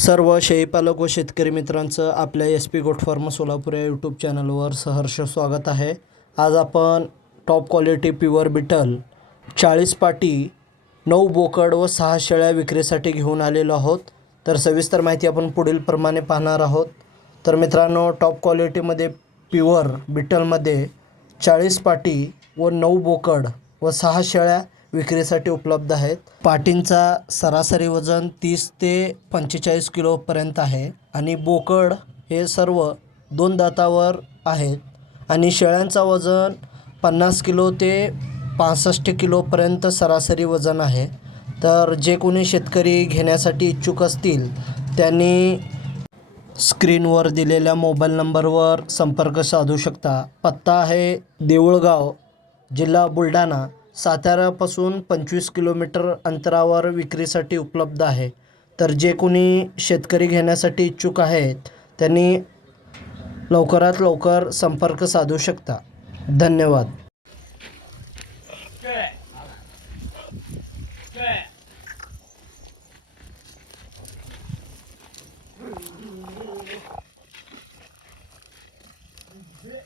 सर्व शेळीपालक व शेतकरी मित्रांचं आपल्या S P goat farm Solapur या यूट्यूब चॅनलवर सहर्ष स्वागत आहे. आज आपण टॉप क्वालिटी प्युअर बिटल चाळीस पाटी नऊ बोकड व सहा शेळ्या विक्रीसाठी घेऊन आलेलो आहोत. तर सविस्तर माहिती आपण पुढील प्रमाणे पाहणार आहोत. तर मित्रांनो टॉप क्वालिटीमध्ये प्युअर बिटलमध्ये चाळीस पाटी व नऊ बोकड व सहा शेळ्या विक्रीसाठी उपलब्ध आहेत. पाटींचा सरासरी वजन तीस ते पंचेचाळीस किलोपर्यंत आहे आणि बोकड हे सर्व दोन दातावर आहेत. आणि शेळ्यांचा वजन पन्नास किलो ते पासष्ट किलोपर्यंत सरासरी वजन आहे. तर जे कोणी शेतकरी घेण्यासाठी इच्छुक असतील त्यांनी स्क्रीनवर दिलेल्या मोबाईल नंबरवर संपर्क साधू शकता. पत्ता आहे देऊळगाव जिल्हा बुलढाणा. साताऱ्यापासून पंचवीस किलोमीटर अंतरावर विक्रीसाठी उपलब्ध आहे तर जे कोणी शेतकरी घेण्यासाठी इच्छुक आहेत त्यांनी लवकरात लवकर संपर्क साधू शकता धन्यवाद Yeah.